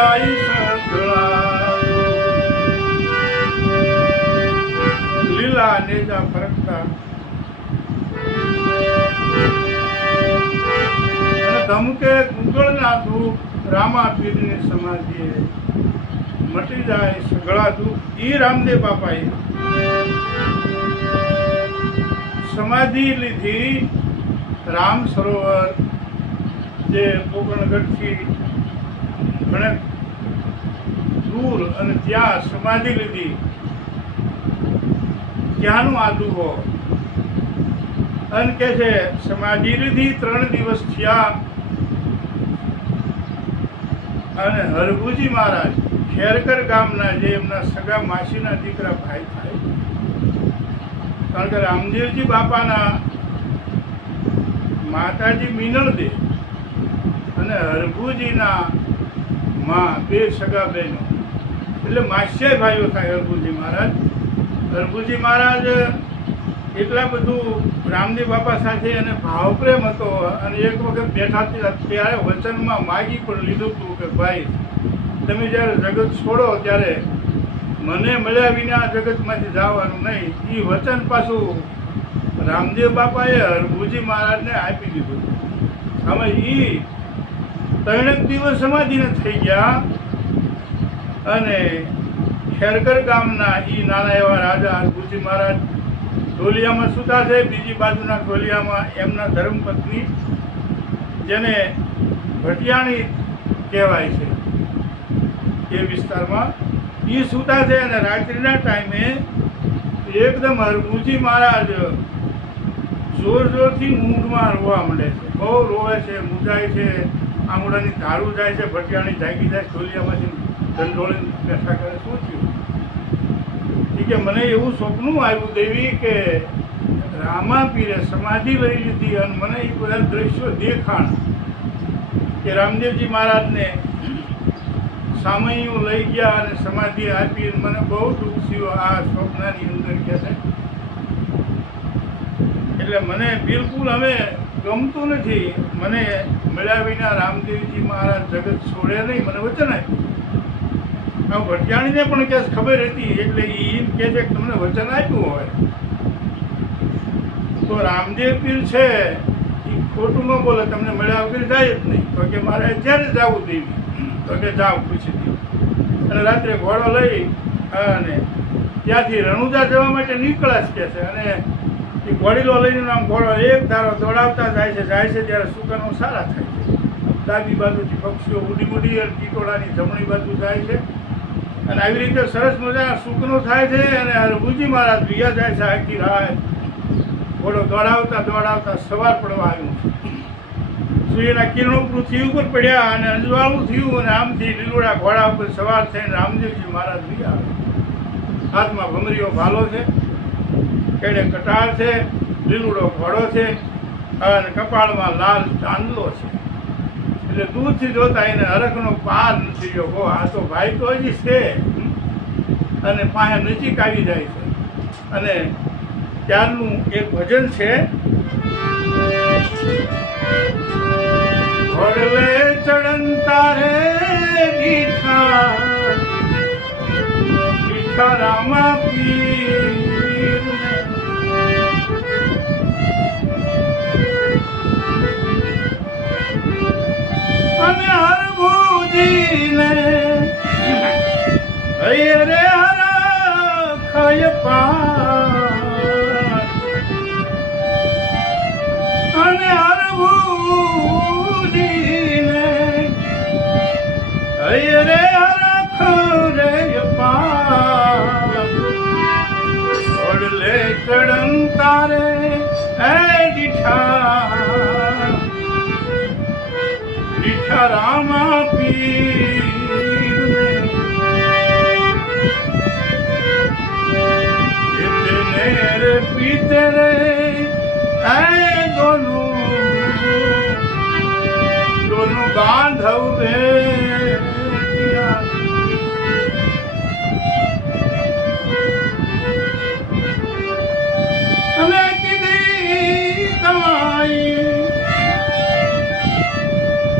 જાય સગળા લીલા નેજા ફરકતા ધમકે ગુગળના દુઃખ રામા પીરની સમાધિએ મટી જાય સગળા દુઃખ ઈ રામદેવ બાપાએ સમાધિ લીધી રામ સરોવર જે પોકરણગઢથી ઘણે દૂર અને ત્યાં સમાધિ લીધી ત્યાંનું આદુઓ અને કે છે સમાધિ લીધી 3 દિવસ થયા અને હરભુજી મહારાજ ખેરકર ગામના જે એમના સગા માસીના દીકરા ભાઈ થાય કારણ કે રામદેવજી બાપાના માતાજી મીનળદે અને હરભુજીના માં 2 સગા બહેનો એટલે માસ્યાય ભાઈઓ થાય હરભુજી મહારાજ એટલા બધું રામદેવ બાપા સાથે અને ભાવપ્રેમ હતો અને એક વખત બેઠા ત્યારે વચનમાં માગી પણ લીધું હતું કે ભાઈ તમે જ્યારે જગત છોડો ત્યારે મને મળ્યા વિના જગતમાંથી જવાનું નહીં. એ વચન પાછું રામદેવ બાપાએ હરભુજી મહારાજને આપી દીધું. હવે એ 3 દિવસ સમાધિને થઈ ગયા અને ખેરકર ગામના એ નાના એવા રાજા હરભુજી મહારાજ ઢોલિયામાં સૂતા છે. બીજી બાજુના ઢોલિયામાં એમના ધર્મપત્ની જેને ભટિયાણી કહેવાય છે એ વિસ્તારમાં એ સૂતા છે અને રાત્રિના ટાઈમે એકદમ હરભુજી મહારાજ જોર જોરથી ઊંઘમાં રોવા માંડે છે. બહુ રોવે છે, મૂંઝાય છે, આંગળાની ધારું જાય છે. ભટિયાણી જાગી જાય, ઢોલિયામાંથી ધંધોળીને બેઠા કરે. શું થયું? કે મને એવું સ્વપ્ન આવ્યું દેવી કે રામા પીરે સમાધિ લઈ લીધી અને મને એ બધા દ્રશ્યો દેખાણ કે રામદેવજી મહારાજને સામૈયું લઈ ગયા અને સમાધિ આપી. મને બહુ દુઃખ થયું આ સ્વપ્નની અંદર કે છે. એટલે મને બિલકુલ હવે ગમતું નથી. મને મળ્યા વિના રામદેવજી મહારાજ જગત છોડે નહીં, મને વચન આપ્યું. ભટિયાણીને પણ કેસ ખબર હતી એટલે એ એમ કહે છે કે તમને વચન આપ્યું હોય તો રામદેવ પીર છે એ ખોટું ન બોલે, તમને મળ્યા વગર જાય જ નહીં. તો કે મારે જ્યારે જવું દેવી તો કે જાવ પૂછી દીધી અને રાત્રે ઘોડો લઈ અને ત્યાંથી રણુજા જવા માટે નીકળ્યા જ કે છે. અને એ ઘોડીલો લઈને આમ ઘોડો એક ધારો દોડાવતા જાય છે ત્યારે સુકનો સારા થાય છે. ડાબી બાજુથી પક્ષીઓ ઉડી ટીટોળાની જમણી બાજુ જાય છે અને આવી રીતે સરસ મજાના સુકનો થાય છે. અને હરભુજી મહારાજ વિયા જાય છે આખી રાત. ઘોડો દોડાવતા સવાર પડવા આવ્યું. સૂર્યના કિરણો પૃથ્વી ઉપર પડ્યા અને અંજવાળું થયું અને આમથી લીલુડા ઘોડા ઉપર સવાર થઈને રામદેવજી મહારાજ વિયા આવે. હાથમાં ભમરીઓ ભાલો છે, કેડે કટાર છે, લીલુડો ઘોડો છે અને કપાળમાં લાલ ચાંદલો છે. એટલે દૂરથી જોતા એને હરખનો પાર નથી ગયો. આ તો ભાઈ તો હજી છે અને પાસે નજીક આવી જાય છે. અને ત્યારનું એક ભજન છે, ઘોડલે ચડંતા રે દીઠા રામા પીર અને હરભુજીને રે હરખય પાર અને હરભુજીને રે હરખ રે પાર ઓડલે ચડંતા રે દીઠા રામા પીર इतने रे पीते रे ऐ दोनों बांधव दिया हमें किदी कमाई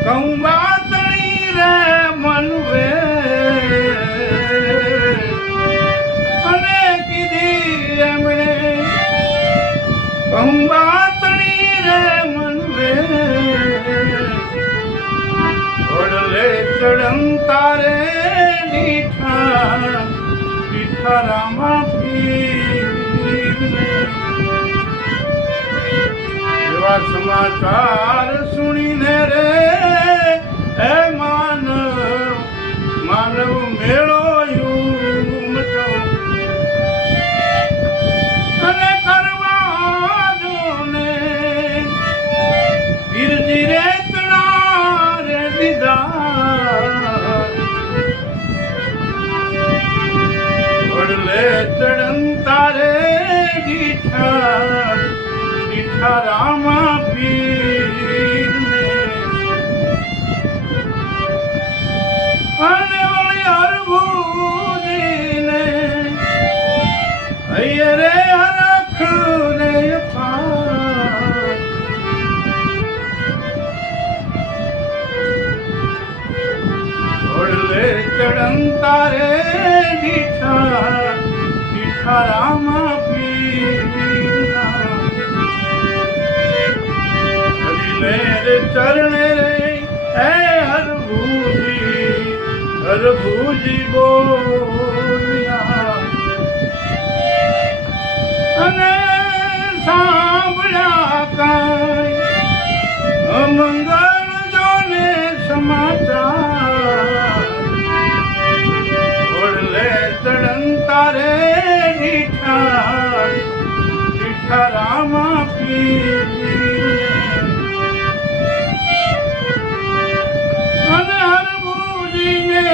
कहूँ बातड़ी रे मन वे મીઠારામા પીરને એવા સમાચાર સુણીને રે એ માનવ મેળો ઉમટો અને કરવા જોને પીરજી રે તણા રે દીધા વડલે ચડન તારે દીઠા રામા પીરને અને વળી હરભુજીને હૈયરે હરખ રે વડલે ચડન તારે દીઠા રામા પીરના હરિને રે ચરણે રે હે હરભુજી બોલ્યા અને સાંભળ્યા કાંઈ અમંગળ જોને સમાચાર ઓડલે ચડન તારે દીઠા રામા પીરને અને હરભુજીને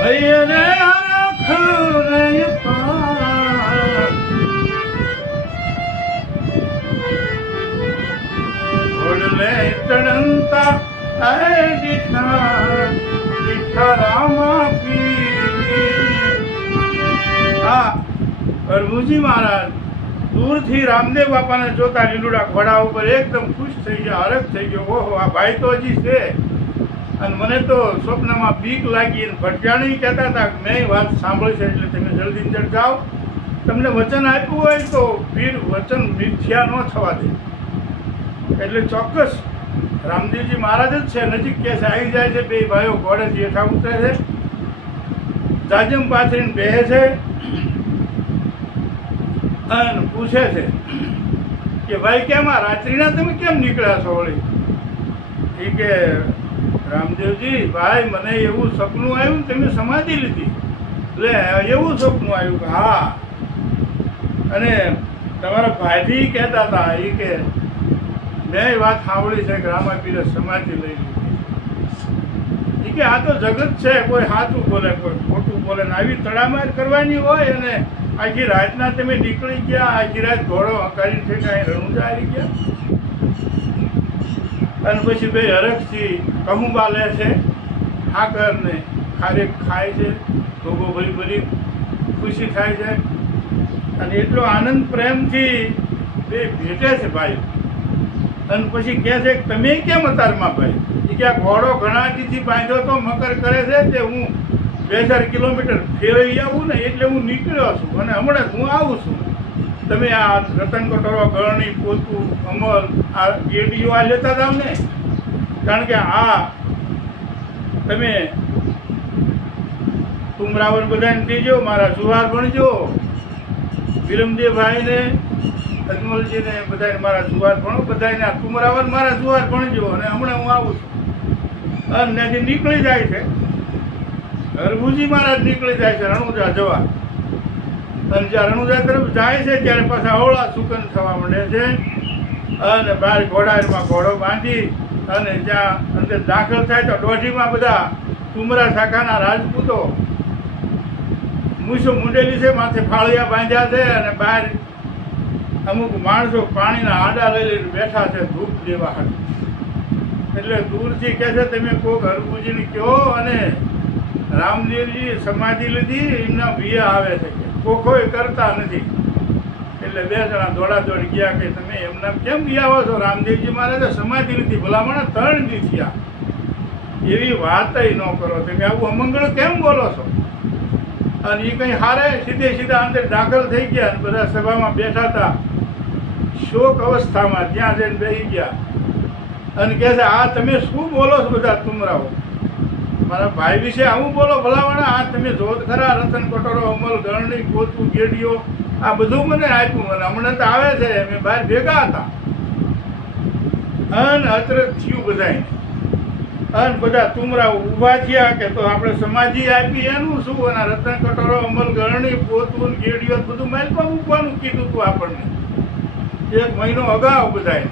હૈયરે હરખ રે ઓડલે ચડનતા દીઠા રામા પીર. હા, હરભુજી મહારાજ દૂરથી રામદેવ બાપાને જોતા લીલુડા ઘોડા ઉપર એકદમ ખુશ થઈ ગયા, હરખ થઈ ગયો. ઓહો, આ ભાઈ તો હજી છે. અને મને તો સ્વપ્નમાં બીક લાગી. ભટકાણી કહેતા હતા કે મેં વાત સાંભળી છે એટલે તમે જલ્દી અંદર જાઓ. તમને વચન આપ્યું હોય તો વીર વચન મિથ્યા ન થવા દે. એટલે ચોક્કસ રામદેવજી મહારાજ જ છે, નજીક કે છે, આવી જાય છે. બે ભાઈઓ ઘોડેથી હેઠા ઉતરે છે, જાજમ પાથરીને બેહે છે અને પૂછે છે કે ભાઈ કેમ આ રાત્રિના તમે કેમ નીકળ્યા છો? વળી એ કે રામદેવજી ભાઈ મને એવું સપનું આવ્યું ને તમે સમાધિ લીધી. એટલે એવું સપનું આવ્યું કે હા, અને તમારા ભાઈજી કહેતા હતા એ કે મેં વાત સાંભળી છે કે રામાપીરે સમાધિ લઈ લીધી. એ કે આ તો જગત છે, કોઈ સાચું બોલે કોઈ ખોટું બોલે ને આવી તડામાર કરવાની હોય. અને આખી રાતના તમે નીકળી ગયા, આખી રાત ઘોડો હંકારી છે કાંઈ રણુજા આવી ગયા. અને પછી બે હરખથી કહુંબા લે છે, હાકર ને ખારેક ખાય છે, ભોગો ભરી ભરી ખુશી થાય છે. અને એટલો આનંદ પ્રેમથી બે ભેટે છે ભાઈ. અને પછી કહે છે કે તમે કેમ અતારમાં ભાઈ? એ કે આ ઘોડો ઘણા દીથી બાંધ્યો તો મકર કરે છે તે હું 2000 કિલોમીટર ફેરવી આવું ને એટલે હું નીકળ્યો છું અને હમણાં હું આવું છું. તમે આ રતન કટોરો, ગળણી, પોતું, અમલ, આ ગેડીઓ આ લેતા જાવ ને, કારણ કે આ તમે તુમરાવર બધાને દેજો, મારા જુવાર ભણજો, વિરમદેવભાઈને, અજમલજીને બધાને મારા જુવાર ભણો, બધાને આ તુમરાવર મારા જુવાર ભણજો અને હમણાં હું આવું છું. અને ત્યાંથી નીકળી જાય છે હરભુજી મહારાજ, નીકળી જાય છે રણુજા જવા. અને જ્યાં રણુજા તરફ જાય છે ત્યારે પાછા અવળા સુકન થવા માંડે છે. અને બહાર ઘોડામાં ઘોડો બાંધી અને જ્યાં અંદર દાખલ થાય તો દોઢીમાં બધા તુમરા શાખાના રાજપૂતો મૂછો મૂંડેલી છે, માથે ફાળિયા બાંધ્યા છે. અને બહાર અમુક માણસો પાણીના આડા લઈ લઈને બેઠા છે ધૂપ દેવા હાટું. એટલે દૂરથી કહે છે તમે કોક હરભુજીને કહો અને રામદેવજી સમાધિ લીધી એમના વિયા આવે છે, કોખોય કરતા નથી. એટલે બે જણા દોડાદોડ ગયા કે તમે એમના કેમ ગયા આવો છો? રામદેવજી મહારાજે સમાધિ લીધી, ભલામણ 3 દી થયા. એવી વાતય ન કરો, તમે આવું અમંગળ કેમ બોલો છો? અને એ કંઈ હારે સીધા અંદર દાખલ થઈ ગયા અને બધા સભામાં બેઠા હતા શોક અવસ્થામાં. ત્યાં જઈને બેસી ગયા અને કહે છે આ તમે શું બોલો છો બધા તુમરાઓ? મારા ભાઈ વિશે આવું બોલો ભલાવાના? આ તમે જોત ખરા, રતન કટોરો, અમલ, ગરણી, ગોતું, ગેડીઓ, આ બધું મને આપ્યું. અને હમણાં તો આવે છે, અમે બહાર ભેગા હતા અને અચરજ થયું બધાને. અને બધા તુમરા ઊભા થયા કે તો આપણે સમાધિ આપી એનું શું? અને રતન કટોરો, અમલ, ગરણી, પોતું, ગેડીઓ બધું માલપા મૂકવાનું કીધું હતું આપણને 1 મહિનો અગાઉ બધાએ.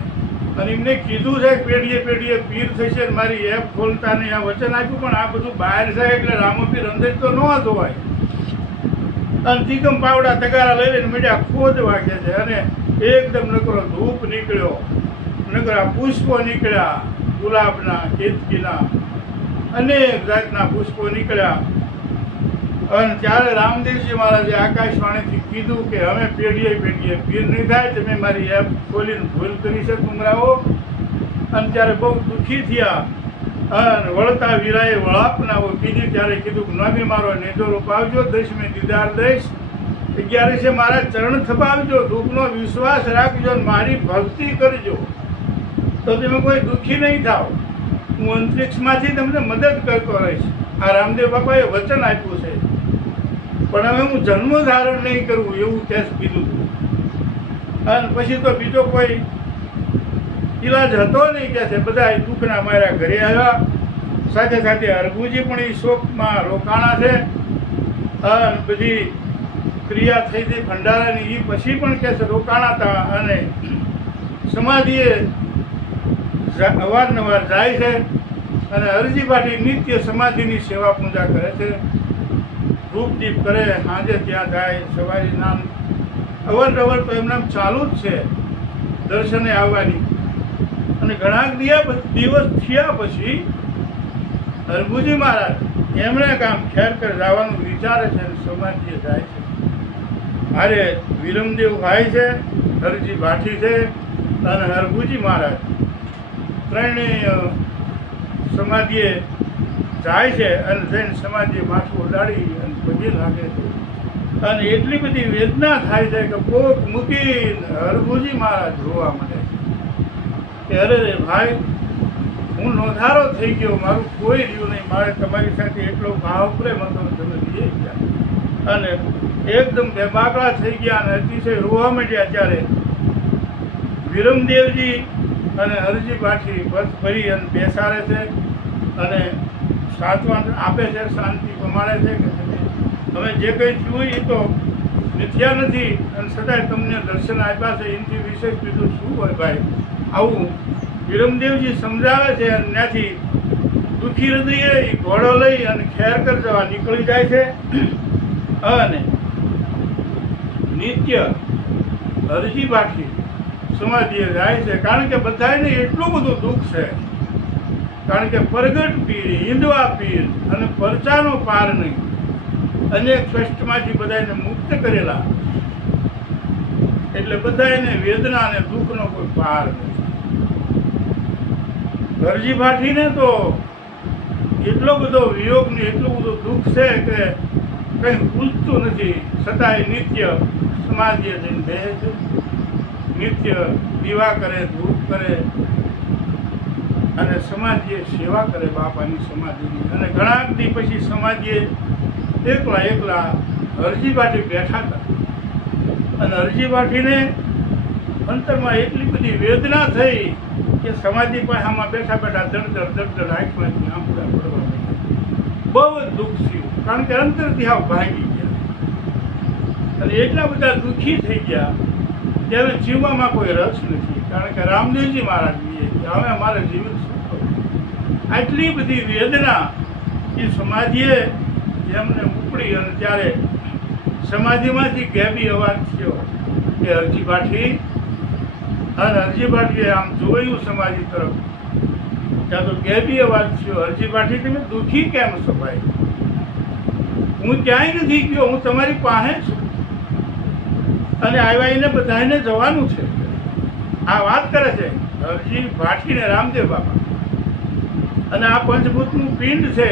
અને એમને કીધું છે કે પેઢીએ પેઢીએ પીર થશે. મારી એપ ખોલતા નહીં આ વચન આપ્યું, પણ આ બધું બહાર છે એટલે રામપીર અંદર તો ન ધોવાય. અને તીકમ પાવડા તગારા લઈ લઈને મીડિયા ખોદ વાગે છે. અને એકદમ નકરો ધૂપ નીકળ્યો, નકરા પુષ્પો નીકળ્યા, ગુલાબના, કેતકીના, અનેક જાતના પુષ્પો નીકળ્યા. અને ત્યારે રામદેવજી મહારાજે આકાશવાણીથી કીધું કે હવે પેઢીએ પેઢીએ પીર નહીં થાય. તમે મારી એપ ખોલીને ભૂલ કરી છે તુમરાઓ. અને ત્યારે બહુ દુઃખી થયા. અને વળતા વીરાએ વળાપનાઓ કીધી. ત્યારે કીધું કે નમી મારો નેજો રોપાવજો, 10મે દીદાર દઈશ, 11 મારા ચરણ થપાવજો, દુઃખનો વિશ્વાસ રાખજો અને મારી ભક્તિ કરજો તો તમે કોઈ દુઃખી નહીં થાવ. હું અંતરિક્ષમાંથી તમને મદદ કરતો રહીશ. આ રામદેવ બાપાએ વચન આપ્યું છે. પણ હવે હું જન્મ ધારણ નહીં કરવું એવું કેસ કીધું હતું. અને પછી તો બીજો કોઈ ઈલાજ હતો નહીં કે છે. બધા દુઃખના મારા ઘરે આવ્યા. સાથે સાથે હરભુજી પણ એ શોકમાં રોકાણા છે. અને બધી ક્રિયા થઈ હતી ભંડારાની, એ પછી પણ કે છે રોકાણા હતા. અને સમાધિએ અવારનવાર જાય છે. અને હરજી પાટી નિત્ય સમાધિની સેવા પૂજા કરે છે. ધૂપદીપ કરે, સાંજે ત્યાં જાય, સવારે નામ અવરનવર તો એમને ચાલુ જ છે દર્શને આવવાની. અને ઘણા દિવસ થયા પછી હરભુજી મહારાજ એમણે કામ ખેરકર જવાનું વિચારે છે અને સમાધિએ જાય છે. અરે વિરમદેવ ભાઈ છે, હરજી ભાઠી છે અને હરભુજી મહારાજ ત્રણેય સમાધિએ જાય છે. અને જઈને સમાધિએ માથું ઉડાડી અને પગે લાગે છે. અને એટલી બધી વેદના થાય છે કે કોક મૂકીને હરભુજી મહારાજ રોવા માંડે કે અરે રે ભાઈ, હું નોંધારો થઈ ગયો, મારું કોઈ રહ્યું નહીં, મારે તમારી સાથે એટલો ભાવ પ્રેમ હતો, તમે લઈ ગયા. અને એકદમ બેબાકળા થઈ ગયા અને અતિશય રોવા માંડ્યા. ત્યારે વિરમદેવજી અને હરજી પાઠી બસ ફરી અને બેસાડે છે અને સાંત્વન આપે છે, શાંતિ પ્રમાણે છે કે તમે જે કંઈ થયું એ તો મિથ્યા નથી. અને છતાંય તમને દર્શન આપ્યા છે, એનાથી વિશેષ બીજું શું હોય ભાઈ? આવું વિરમદેવજી સમજાવે છે. અને ત્યાંથી દુઃખી હૃદયે એ ઘોડો લઈ અને ખેરકર જવા નીકળી જાય છે. અને નિત્ય હરજી પાઠી સમાધિએ જાય છે. કારણ કે બધાને એટલું બધું દુઃખ છે. કારણ કે પ્રગટ પીર, હિંદવા પીર અને પરચાનો પાર નહીં, અનેક કષ્ટમાંથી બધાને મુક્ત કરેલા. એટલે બધાને વેદના અને દુઃખનો કોઈ પાર નથી. હરજી ભાઠીને તો એટલો બધો વિયોગ ને એટલું બધું દુઃખ છે કે કંઈ પૂછતું નથી. છતાંય નિત્ય સમાધિએ જઈને બેસે છે. નિત્ય દીવા કરે, ધૂપ કરે અને સમાધિએ સેવા કરે બાપાની સમાધિની. અને ઘણા દી પછી સમાધિએ એકલા હરજી ભાઠી બેઠા હતા. અને હરજી ભાઠીને અંતરમાં એટલી બધી વેદના થઈ કે સમાધિ પાછામાં બેઠા બેઠા દડ આંખમાંથી આંખડા પડવા માંડ્યા. બહુ જ દુઃખ થયું. કારણ કે અંતરથી હાવ ભાંગી ગયા. અને એટલા બધા દુઃખી થઈ ગયા ત્યારે જીવવામાં કોઈ રસ નથી. કારણ કે રામદેવજી મહારાજ હવે અમારે જીવન શું કરવું? આટલી બધી વેદના એ સમાધિએ એમને ઉપડી. અને ત્યારે સમાધિમાંથી ગેબી અવાજ થયો કે હરજી ભાઠી. અને હરજી ભાઠીએ આમ જોયું સમાધિ તરફ, ત્યાં તો ગેબી અવાજ થયો, હરજી ભાઠી તમે દુઃખી કેમ છો ભાઈ? હું ક્યાંય નથી ગયો, હું તમારી પાસે છું. અને આવ્યા બધાને જવાનું છે. આ વાત કરે છે હરજી ભાઠી ને રામદેવ બાપા. અને આ પંચભૂતનું પિંડ છે,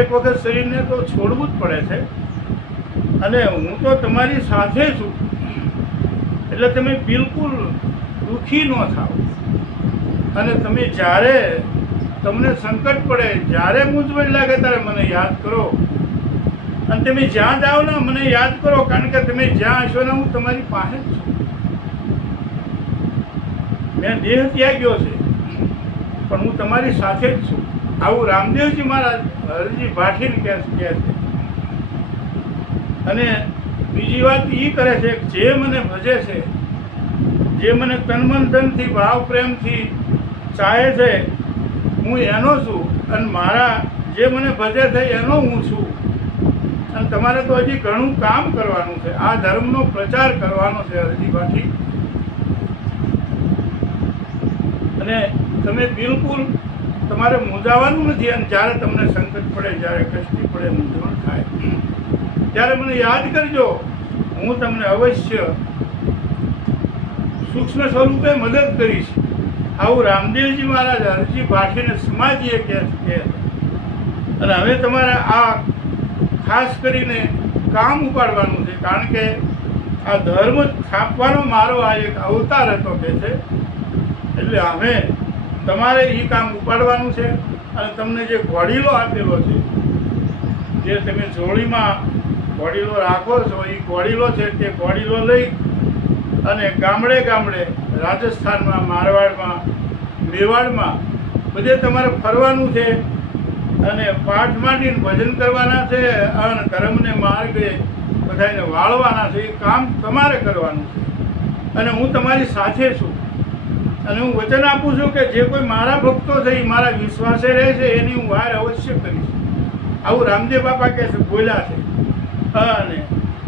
એક વખત શરીરને તો છોડવું જ પડે છે. અને હું તો તમારી સાથે છું, એટલે તમે બિલકુલ દુઃખી ન થાઓ. અને તમે જ્યારે તમને સંકટ પડે, જ્યારે મૂંઝવણ લાગે ત્યારે મને યાદ કરો. અને તમે જ્યાં જાઓ ને મને યાદ કરો, કારણ કે તમે જ્યાં હશો ને હું તમારી પાસે જ છું. મેં દેહ ત્યાગ્યો છે પણ હું તમારી સાથે જ છું. આવું રામદેવજી મહારાજ હરજી ભાટીને કહે છે. અને બીજી વાત એ કરે છે કે જે મને ભજે છે, જે મને તનમન ધનથી ભાવ પ્રેમથી ચાહે છે, હું એનો છું. અને મારા જે મને ભજે છે એનો હું છું. અને તમારે તો હજી ઘણું કામ કરવાનું છે. આ ધર્મનો પ્રચાર કરવાનો છે હરજી ભાટી. અને તમે બિલકુલ તમારે મૂંઝાવાનું નથી. અને જ્યારે તમને સંકટ પડે, જ્યારે કષ્ટી પડે, મૂંઝવણ થાય, ત્યારે મને યાદ કરજો. હું તમને અવશ્ય સૂક્ષ્મ સ્વરૂપે મદદ કરીશ. આવું રામદેવજી મહારાજ હરજી ભાટીને સમાજીએ કહે છે. અને હવે તમારે આ ખાસ કરીને કામ ઉપાડવાનું છે, કારણ કે આ ધર્મ સ્થાપવાનો મારો આ એક અવતાર હતો કે છે. એટલે હવે તમારે એ કામ ઉપાડવાનું છે. અને તમને જે ઘોડીલો આપેલો છે, જે તમે જોડીમાં ઘોડીલો રાખો છો, એ ઘોડીલો છે, તે ઘોડીલો લઈ અને ગામડે ગામડે રાજસ્થાનમાં, મારવાડમાં, મેવાડમાં બધે તમારે ફરવાનું છે. અને પાઠ માંડીને ભજન કરવાના છે. અને ધર્મને માર્ગે બધાને વાળવાના છે. એ કામ તમારે કરવાનું છે. અને હું તમારી સાથે છું. અને હું વચન આપું છું કે જે કોઈ મારા ભક્તો છે એ મારા વિશ્વાસે રહે છે, એની હું વાર અવશ્ય કરીશ. આવું રામદેવ બાપા કે બોલ્યા છે. અને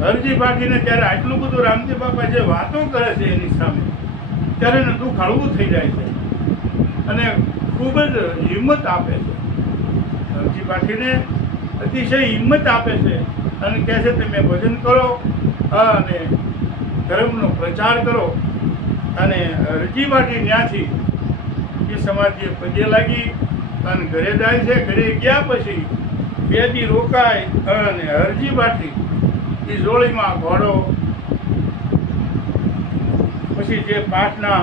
હરજી ભાટીને ત્યારે આટલું બધું રામદેવ બાપા જે વાતો કરે છે એની સામે, ત્યારે એને દુઃખ હળવું થઈ જાય છે. અને ખૂબ જ હિંમત આપે છે. હરજી ભાટીને અતિશય હિંમત આપે છે. અને કહે છે તમે ભજન કરો અને ધર્મનો પ્રચાર કરો. અને હરજી ભાટી ત્યાંથી એ સમાધિએ પગે લાગી અને ઘરે જાય છે. ઘરે ગયા પછી 2 દી રોકાય. અને હરજી ભાટી એ જોડીમાં ઘોડો, પછી જે પાઠના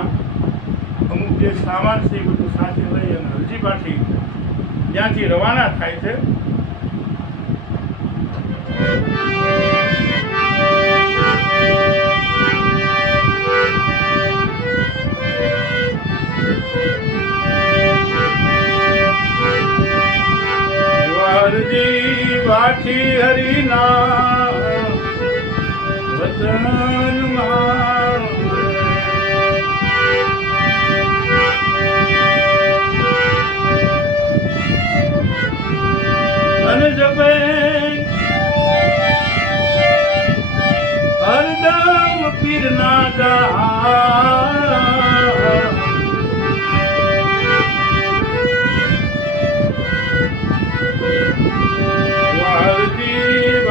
અમુક જે સામાન છે એ બધું સાથે લઈ અને હરજી ભાટી ત્યાંથી રવાના થાય છે. હરજી ભાટી હરિના વતનમાં અને જપે હરદમ પીર ના જા.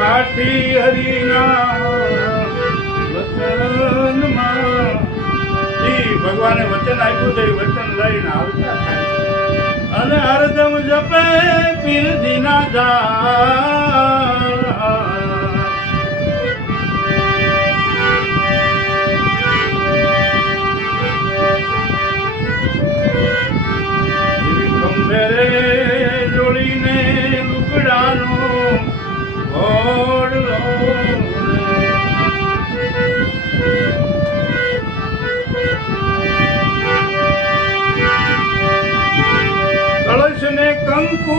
ભાટી હરિના વચનમાં ભગવાને વચન આપ્યું છે. વચન લઈને આવતા થાય. અને હરદમ જપે પીરજી ના જા. ખંભેરે જોડીને લુગડાનો ઘોડલો કળશ ને કંકુ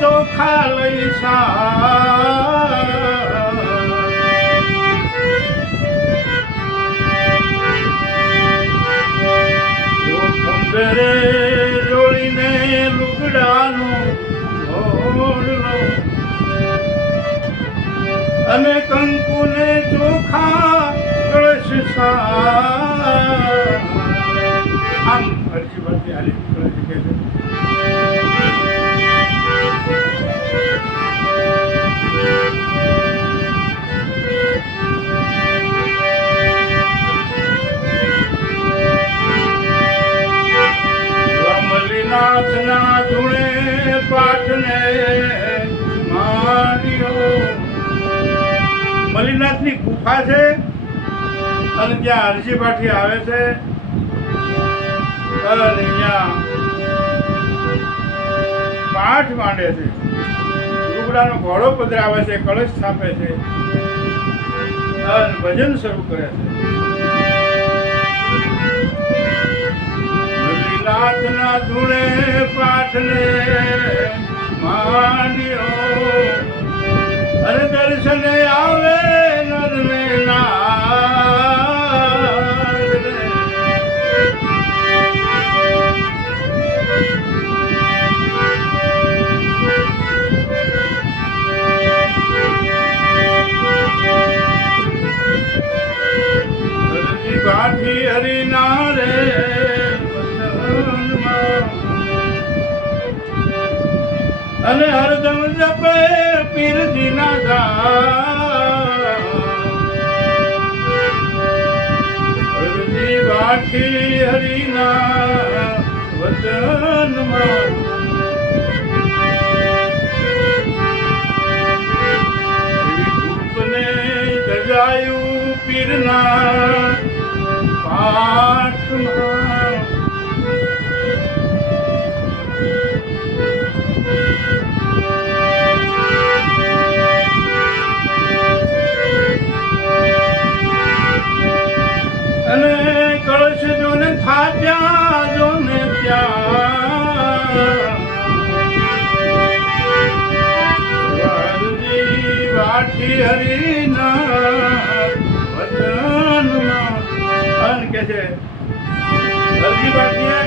ચોખા લઈ સા. ખંભેરે જોડીને લુગડાનો ઘોડલો અને કંકુ ને ચોખા કળશ સા. આમ હરજી ભાટી હાલી નીકળે છે. મલ્લીનાથના ધૂણે પાઠને માર્યો. મલ્લીનાથની ગુફા છે અને ત્યાં હરજી ભાટી આવે છે. અને અહીંયા પાઠ માંડે છે, લુગડાનો ઘોડો પધરાવે છે, કળશ સ્થાપે છે અને ભજન શરૂ કરે છે. નાથના ધૂણે પાઠને માંડ્યો અને દર્શને આવે નરને નાર. કાઠી હરિના રે અને હરદમ જપે પીરજી ના હરજી કાઠી હરિના વચનમાં ધૂપને ગજાયું પીરના પાઠમાં. અને કળશ જોને થાપ્યા જોને ત્યાં વાઠી હરિના વચનમાં. અને કે છે હરજી બાટીએ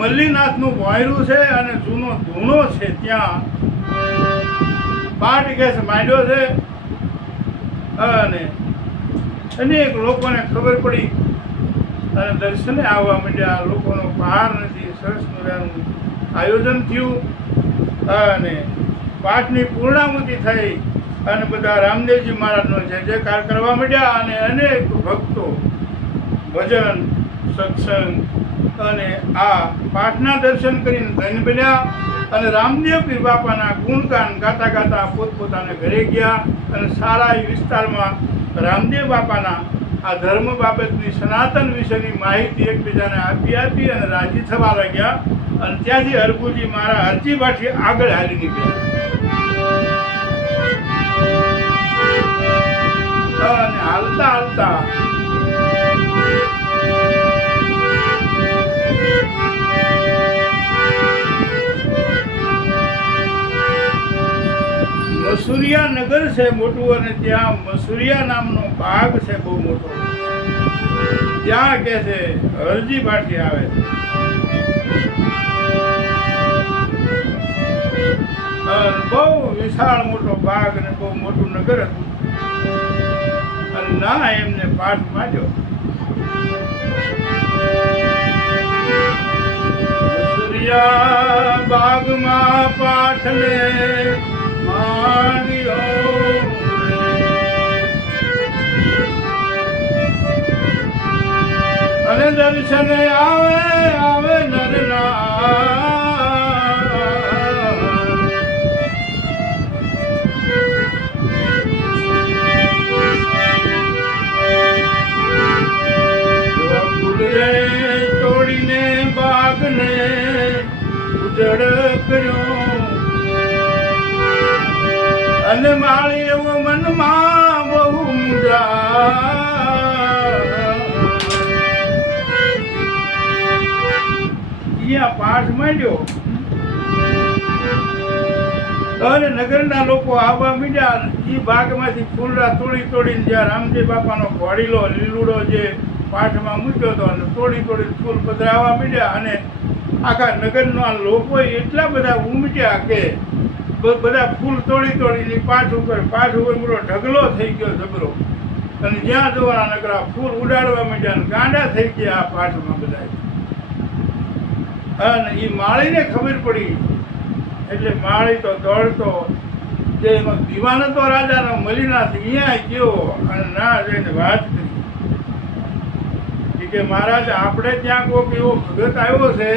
મલ્લીનાથનું ભોયરું છે અને જૂનો ધૂણો છે, ત્યાં પાઠ કે છે માંડ્યો છે. અને અનેક લોકોને ખબર પડી અને દર્શને આવવા માંડ્યા. લોકોનો પાર નથી. સરસ મજાનું આયોજન થયું અને પાઠની પૂર્ણાહુતિ થઈ અને બધા રામદેવજી મહારાજનો જય જયકાર કરવા માંડ્યા. અને અનેક ભક્તો ભજન સત્સંગ અને આ પાઠના દર્શન કરીને ધન્ય બન્યા અને રામદેવ પીર બાપાના ગુણગાન ગાતા ગાતા પોતપોતાના ઘરે ગયા. અને સારા એ વિસ્તારમાં રામદેવ બાપાના આ ધર્મ બાબતની સનાતન વિશેની માહિતી એકબીજાને આપી અને રાજી થવા લાગ્યા. અને ત્યાંથી હરભુજી મારા હરજી બાઠી આગળ હાલી નીકળ્યા. અને હાલતા હાલતા મસુરિયા નગર છે મોટું અને ત્યાં મસુરિયા નામનો ભાગ છે બહુ મોટો. ત્યાં કે છે હરજી બાઠી આવે છે. બહુ વિશાળ મોટો ભાગ અને બહુ મોટું નગર હતું. અને ના એમને પાઠ માંડ્યો. મસુરિયા બાગમાં પાઠને અને દર્શને આવે નરના ફૂલરે તોડીને બાગને ઉજળ કર્યો. અને માળી એવો મનમાં બહુ મુજા અહીંયા પાઠ માંડ્યો. અને નગરના લોકો આવવા માંડ્યા. એ ભાગમાંથી ફૂલડા તોડીને જ્યાં રામદેવ બાપાનો ઘોડીલો લીલુડો જે પાઠમાં મૂક્યો હતો અને તોડી ફૂલ પધરાવવા માંડ્યા. અને આખા નગરના લોકો એટલા બધા ઉમટ્યા કે બધા ફૂલ તોડીને પાઠ ઉપર મોટો ઢગલો થઈ ગયો જબરો. અને જ્યાં જોવાના નગરા ફૂલ ઉડાડવા માંડ્યા અને ગાંડા થઈ ગયા આ પાઠમાં બધા. અને એ માળીને ખબર પડી એટલે માળી તો દોડતો જે એનો દીવાન હતો રાજાનો મલ્લીનાથ અહીંયા ગયો અને ના જઈને વાત કરી કે મહારાજ આપણે ત્યાં કોઈક એવો ભગત આવ્યો છે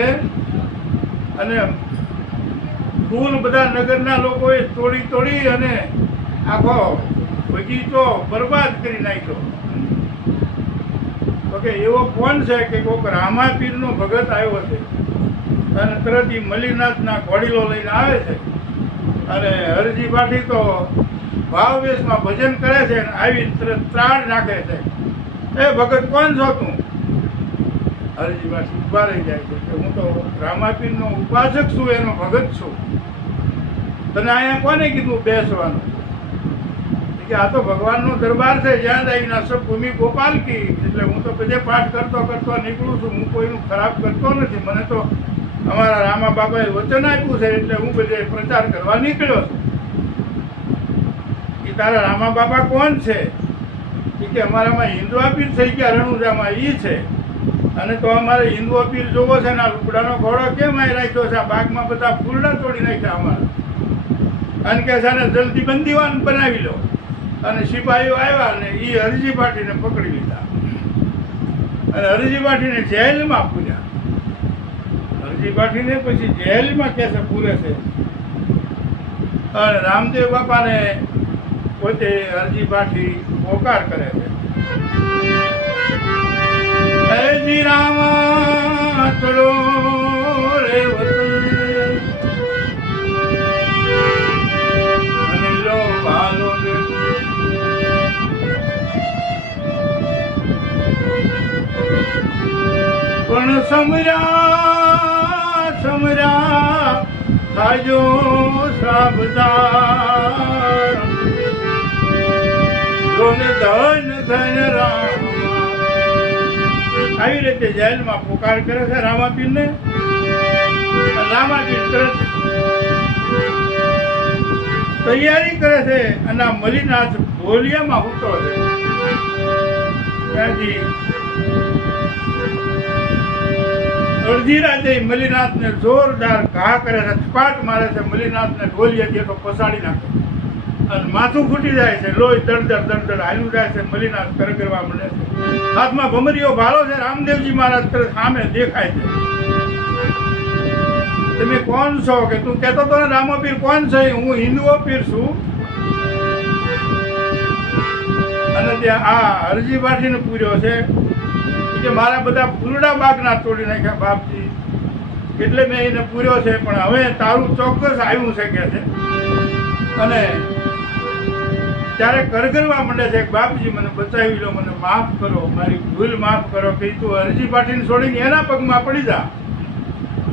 અને ફૂલ બધા નગરના લોકોએ તોડી અને આખો બગીચો બરબાદ કરી નાખ્યો. તો કે એવો કોણ છે કે કોઈક રામાપીરનો ભગત આવ્યો છે. અને તરત એ મલ્લીનાથના ઘોડીલો લઈને આવે છે અને હરજી પાઠી તો ભાવવેશમાં ભજન કરે છે અને આવી તરત ત્રાણ નાખે છે, એ ભગત કોણ છો તું? હરજી પાઠી ઉભા રહી જાય છે કે હું તો રામાપીરનો ઉપાસક છું, એનો ભગત છું. તને અહીંયા કોને કીધું બેસવાનું? કે આ તો ભગવાનનો દરબાર છે, જ્યાં જાય સબ ભૂમિ ગોપાલ કી. એટલે હું તો બધે પાઠ કરતો કરતો નીકળું છું, હું કોઈનું ખરાબ કરતો નથી. મને તો અમારા રામા બાબાએ વચન આપ્યું છે એટલે હું બધે પ્રચાર કરવા નીકળ્યો છું. એ તારા રામા બાબા કોણ છે? કે અમારામાં હિન્દુઆ પીર થઈ ગયા રણુજામાં એ છે. અને તો અમારે હિન્દુઆ પીર જોવો છે ને આ લુગડાનો ઘોડો કેમ આવી રાખ્યો છે? આ બાગમાં બધા ફૂલડા તોડી નાખ્યા અમારા. અને કે છે ને જલ્દી બંદીવાન બનાવી લો. અને સિપાહીઓ આવ્યા અને એ હરજી પાટીને પકડી લીધા અને હરજી પાટીને જેલમાં પૂર્યા. હરજી પાટીને પછી જેલમાં કેસે પૂરે છે. અને રામદેવ બાપાને પોતે હરજી પાટી પોકાર કરે છે, હે જી રામા ચલો રે વતન અને લો ભાલો પણ સમર્યા સમર્યા થાજો સાબદાર જોને ધન ધન રામ. આવી રીતે જેલમાં પુકાર કરે છે રામાપીરને. રામાપીર તરત તૈયારી કરે છે અને આ મલ્લીનાથ ઢોલિયામાં ઉતરો છે. ત્યાંથી અડધી રાતે મલ્લીનાથને જોરદાર ઘા કરે છે, થપાટ મારે છે. મલ્લીનાથને ઢોલિયાથી તો પસાડી નાખે અને માથું ફૂટી જાય છે, લોહી દળદળ દળદળ હાલ્યું જાય છે. મલ્લીનાથ કરગરવા મળે છે, હાથમાં ભમરીઓ ભાલો છે. રામદેવજી મહારાજ તરત સામે દેખાય છે. તમે કોણ છો? કે તું કહેતો તો ને રામાપીર કોણ છે? હું હિન્દુઓ પીર છું. અને ત્યાં આ હરજી પાટીને પૂર્યો છે કે મારા બધા ફૂલડા બાગના તોડી નાખ્યા બાપજી, એટલે મેં એને પૂર્યો છે. પણ હવે તારું ચોક્કસ આવ્યું છે કે છે. અને ત્યારે કરગરવા માંડે છે, બાપજી મને બચાવી લો, મને માફ કરો, મારી ભૂલ માફ કરો. કે તું હરજી પાટીને છોડીને એના પગમાં પડી જા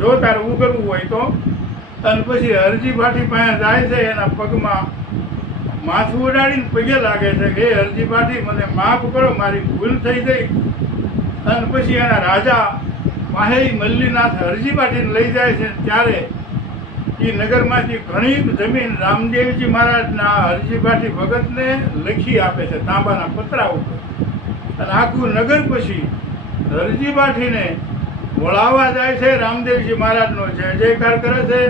જો તારે ઉગરવું હોય તો. અને પછી હરજી પાટી પાસે જાય છે, એના પગમાં માથું ઉડાડીને પગે લાગે છે કે હે હરજી પાટી મને માફ કરો, મારી ભૂલ થઈ ગઈ. અને પછી એના રાજા માહે મલ્લીનાથ હરજી પાટીને લઈ જાય છે. ત્યારે એ નગરમાંથી ઘણી જમીન રામદેવજી મહારાજના હરજી પાટી ભગતને લખી આપે છે તાંબાના પતરા ઉપર. અને આખું નગર પછી હરજી પાટીને વળાવવા જાય છે. રામદેવજી મહારાજનો જય જયકાર કરે છે.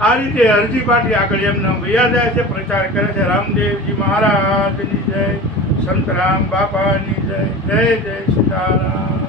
આ રીતે હરજી પાટી આગળ એમના વયા જાય છે, પ્રચાર કરે છે. રામદેવજી મહારાજની જય, સંતરામ બાપાની જય. જય જય સીતારામ.